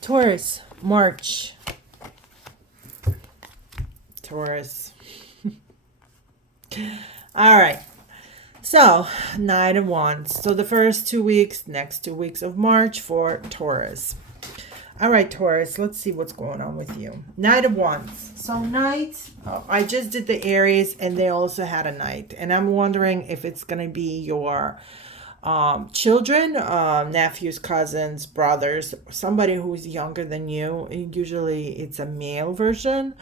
Taurus, March. Taurus. All right. So, Knight of Wands. So, the first 2 weeks, next 2 weeks of March for Taurus. All right, Taurus, let's see what's going on with you. Knight of Wands. So, Knight, I just did the Aries and they also had a Knight. And I'm wondering if it's going to be your children, nephews, cousins, brothers, somebody who's younger than you. Usually it's a male version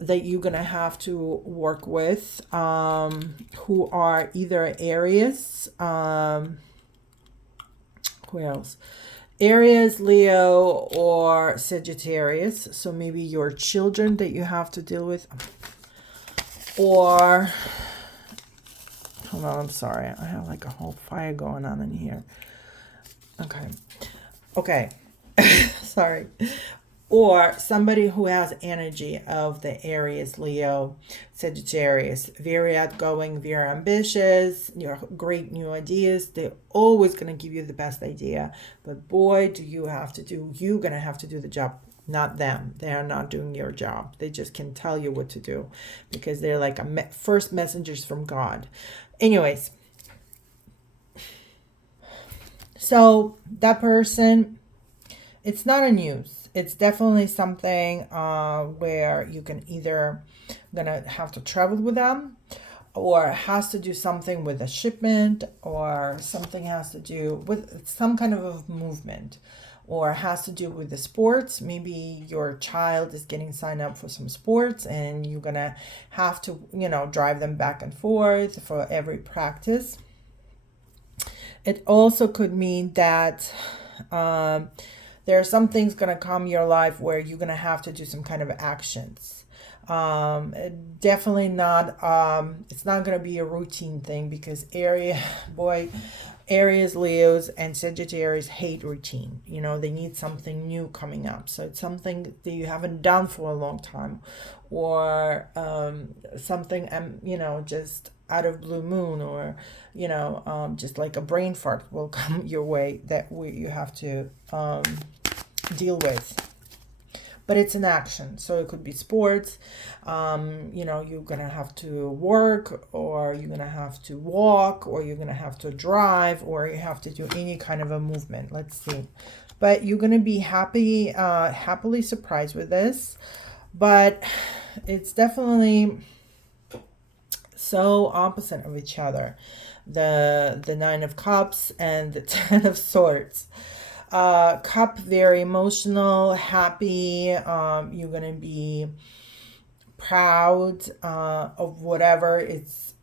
that you're gonna have to work with, who are either Aries, who else? Aries, Leo, or Sagittarius. So maybe your children that you have to deal with, or hold on, I'm sorry, I have like a whole fire going on in here. Okay, sorry. Or somebody who has energy of the Aries, Leo, Sagittarius, very outgoing, very ambitious, great new ideas. They're always going to give you the best idea. But boy, you're going to have to do the job, not them. They are not doing your job. They just can tell you what to do because they're like first messengers from God. Anyways, so that person, it's not a news. It's definitely something where you can either gonna have to travel with them, or has to do something with a shipment, or something has to do with some kind of a movement, or has to do with the sports. Maybe your child is getting signed up for some sports and you're gonna have to, drive them back and forth for every practice. It also could mean that there are some things going to come your life where you're going to have to do some kind of actions. Definitely not, it's not going to be a routine thing because Aries, Leos, and Sagittarius hate routine. They need something new coming up. So it's something that you haven't done for a long time, or something, just out of blue moon, or just like a brain fart will come your way that you have to deal with. But it's an action, so it could be sports. You're gonna have to work, or you're gonna have to walk, or you're gonna have to drive, or you have to do any kind of a movement. Let's see. But you're gonna be happily surprised with this. But it's definitely so opposite of each other. The Nine of Cups and the Ten of Swords. Cup, very emotional, happy. You're gonna be proud of whatever it's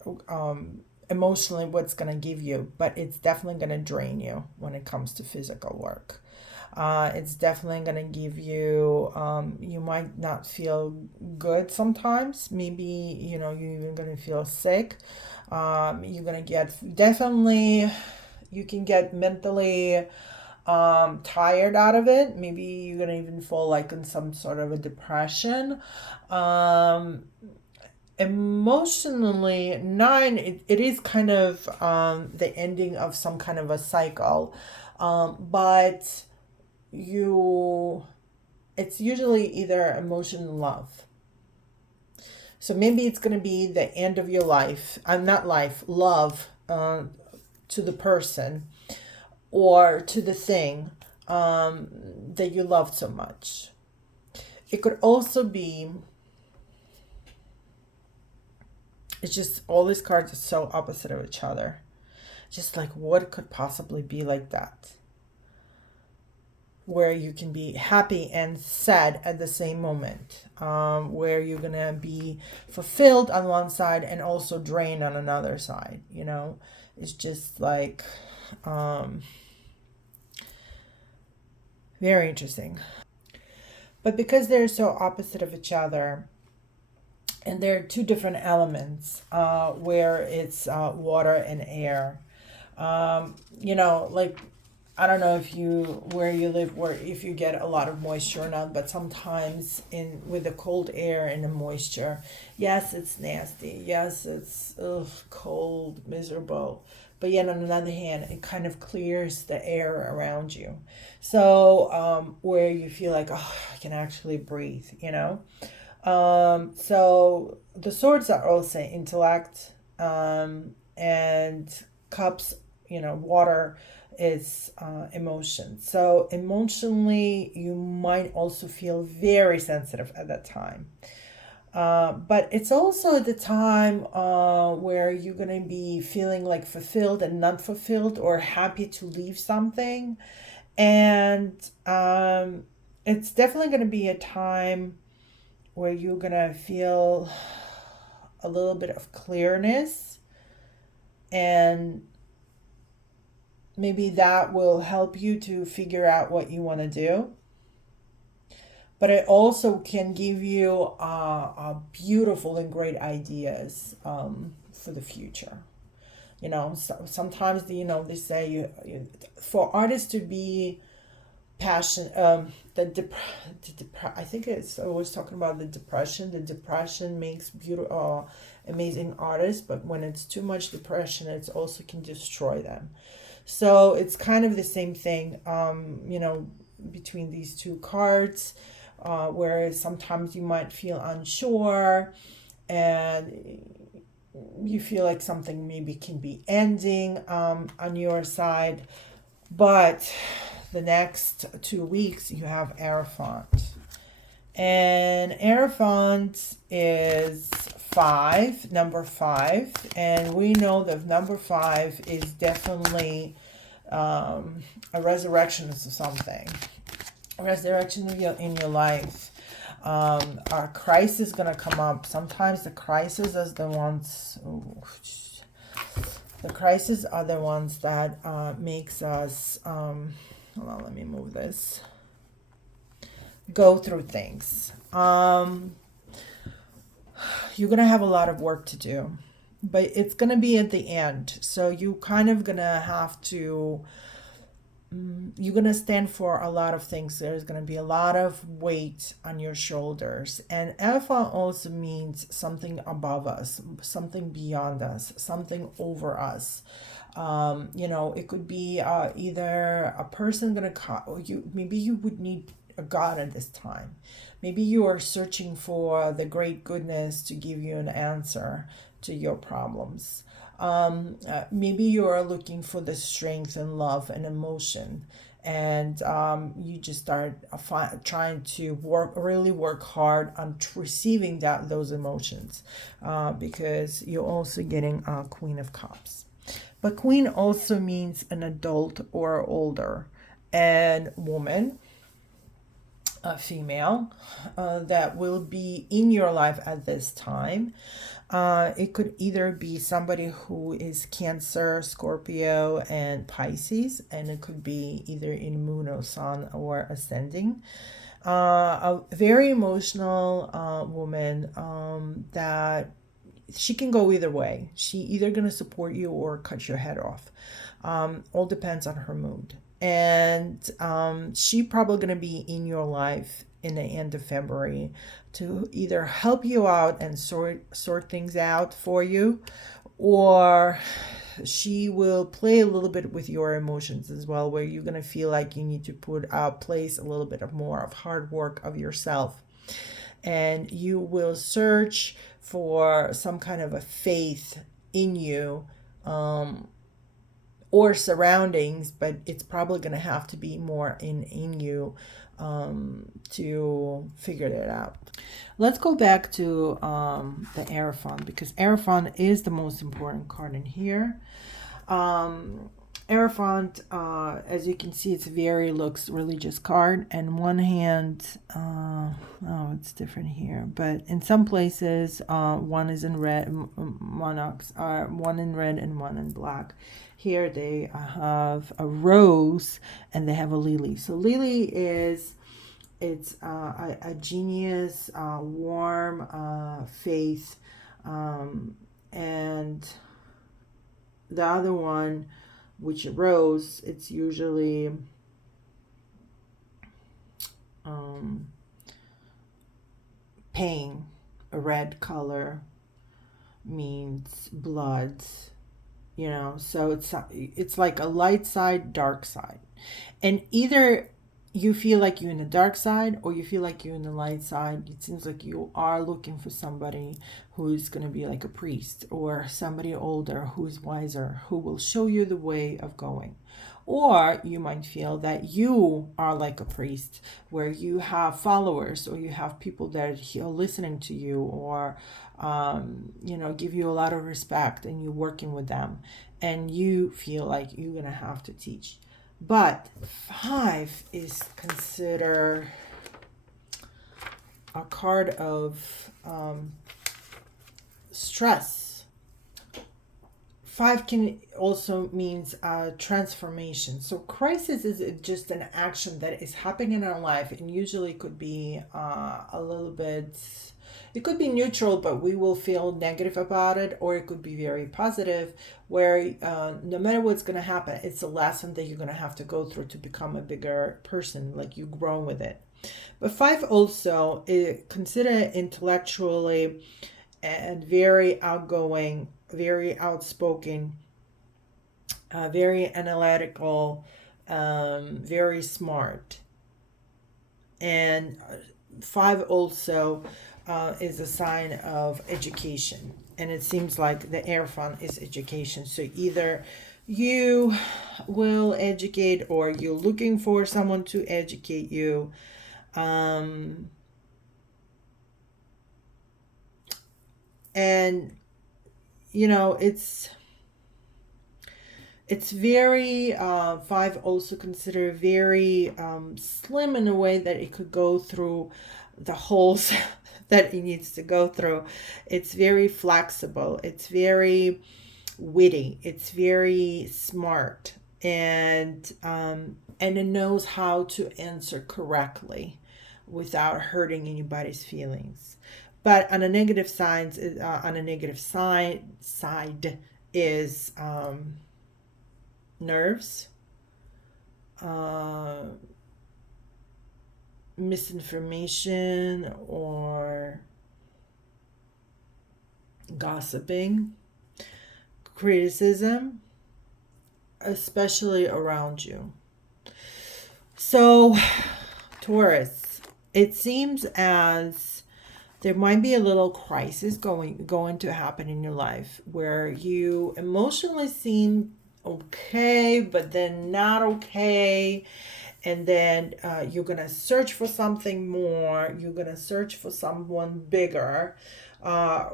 emotionally what's gonna give you, but it's definitely gonna drain you when it comes to physical work. It's definitely gonna give you. You might not feel good sometimes. Maybe you're even gonna feel sick. You're gonna get definitely. You can get mentally tired out of it. Maybe you're gonna even fall like in some sort of a depression. Emotionally, nine, it is kind of the ending of some kind of a cycle, but it's usually either emotion and love. So maybe it's going to be the end of your life. Not life, love, to the person or to the thing that you loved so much. It could also be, it's just all these cards are so opposite of each other. Just like what could possibly be like that? Where you can be happy and sad at the same moment, where you're gonna be fulfilled on one side and also drained on another side. It's just like very interesting. But because they're so opposite of each other, and there are two different elements, where it's water and air. Like, I don't know if where you live, where if you get a lot of moisture or not, but sometimes with the cold air and the moisture, yes, it's nasty. Yes, it's cold, miserable. but yet on another hand, it kind of clears the air around you. So where you feel like, oh, I can actually breathe, you know. So the swords are also intellect, and cups, water is emotion. So emotionally, you might also feel very sensitive at that time. But it's also the time where you're going to be feeling like fulfilled and not fulfilled, or happy to leave something. And it's definitely going to be a time where you're going to feel a little bit of clearness, and maybe that will help you to figure out what you want to do. But it also can give you beautiful and great ideas for the future. Sometimes they say for artists to be passion I think it's always talking about the depression makes beautiful amazing artists, but when it's too much depression, it also can destroy them. So it's kind of the same thing, between these two cards, whereas sometimes you might feel unsure, and you feel like something maybe can be ending on your side. But the next 2 weeks, you have Aerophant. And Aerophant is number five. And we know that number five is definitely a resurrection of something, a resurrection in your life. Our crisis is going to come up. Sometimes the crises are the ones. The crises are the ones that makes us. Hold on, let me move this. Go through things. You're gonna have a lot of work to do, but it's gonna be at the end. So you kind of gonna have to. You're going to stand for a lot of things. There's going to be a lot of weight on your shoulders. And Alpha also means something above us, something beyond us, something over us. It could be either a person going to call you. Maybe you would need a God at this time. Maybe you are searching for the great goodness to give you an answer to your problems. Maybe you are looking for the strength and love and emotion, and you just start trying to really work hard on receiving those emotions, because you're also getting a Queen of Cups. But Queen also means an adult or older, and woman, a female, that will be in your life at this time. It could either be somebody who is Cancer, Scorpio, and Pisces, and it could be either in moon or sun or ascending. A very emotional woman, that she can go either way. She either going to support you or cut your head off. All depends on her mood. And she probably going to be in your life in the end of February to either help you out and sort things out for you, or she will play a little bit with your emotions as well, where you're going to feel like you need to place a little bit of more of hard work of yourself, and you will search for some kind of a faith in you, or surroundings, but it's probably going to have to be more in you to figure that out. Let's go back to the Aerophant, because Aerophant is the most important card in here. Aerophant, as you can see, looks religious card. And one hand, it's different here, but in some places, one is in red, monarchs are one in red and one in black. Here they have a rose and they have a lily. So lily it's a genius, warm, faith, and the other one, which rose, it's usually pain. A red color means blood, So it's like a light side, dark side. And either you feel like you're in the dark side or you feel like you're in the light side. It seems like you are looking for somebody who's going to be like a priest or somebody older who's wiser, who will show you the way of going. Or you might feel that you are like a priest where you have followers or you have people that are listening to you or, give you a lot of respect and you're working with them and you feel like you're going to have to teach. But 5 is considered a card of stress. 5 can also means transformation. So crisis is just an action that is happening in our life, and usually could be a little bit. It could be neutral, but we will feel negative about it, or it could be very positive, where no matter what's going to happen, it's a lesson that you're going to have to go through to become a bigger person, like you grow with it. But 5 also is considered intellectually and very outgoing, very outspoken, very analytical, very smart. And 5 also is a sign of education. And it seems like the air font is education. So either you will educate or you're looking for someone to educate you. And it's very 5 also considered very slim in a way that it could go through the holes that it needs to go through. It's very flexible, it's very witty, it's very smart, and it knows how to answer correctly without hurting anybody's feelings. But on a negative side is nerves, uh, misinformation, or gossiping, criticism, especially around you. So, Taurus, it seems as there might be a little crisis going to happen in your life where you emotionally seem okay, but then not okay. And then you're going to search for something more. You're going to search for someone bigger. Uh,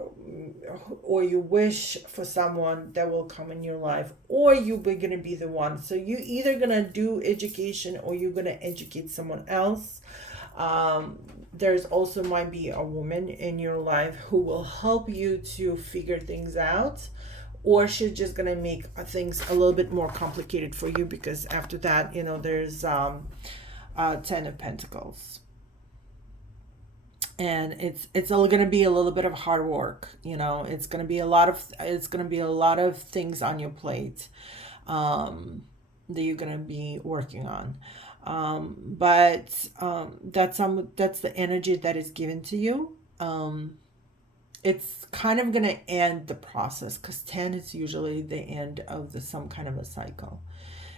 or you wish for someone that will come in your life, or you're going to be the one. So you either going to do education or you're going to educate someone else. There's also might be a woman in your life who will help you to figure things out, or she's just gonna make things a little bit more complicated for you, because after that, there's 10 of Pentacles, and it's all gonna be a little bit of hard work. It's gonna be a lot of things on your plate that you're gonna be working on. But that's the energy that is given to you. It's kind of going to end the process, because 10 is usually the end of some kind of a cycle.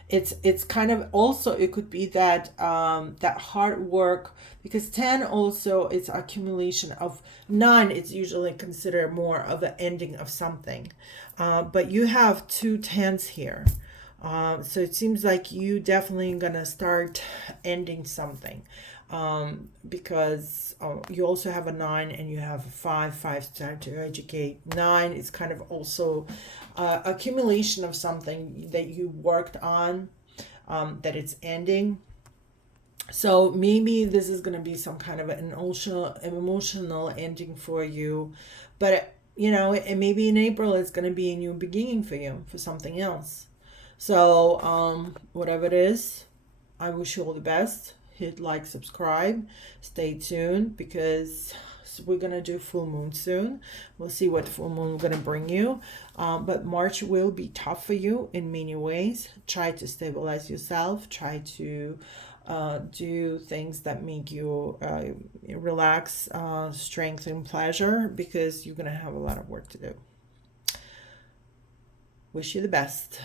It's kind of also, it could be that that hard work, because 10 also it's accumulation of 9. It's usually considered more of an ending of something, but you have 2 tens here. So it seems like you definitely gonna start ending something, because you also have a 9 and you have a 5. 5 start to educate. 9 is kind of also accumulation of something that you worked on, that it's ending. So maybe this is going to be some kind of an emotional ending for you, but and maybe in April it's going to be a new beginning for you for something else. So whatever it is, I wish you all the best. Hit like, subscribe, stay tuned, because we're gonna do full moon soon. We'll see what full moon we're gonna bring you, but March will be tough for you in many ways. Try to stabilize yourself, try to do things that make you relax, strength and pleasure, because you're gonna have a lot of work to do. Wish you the best.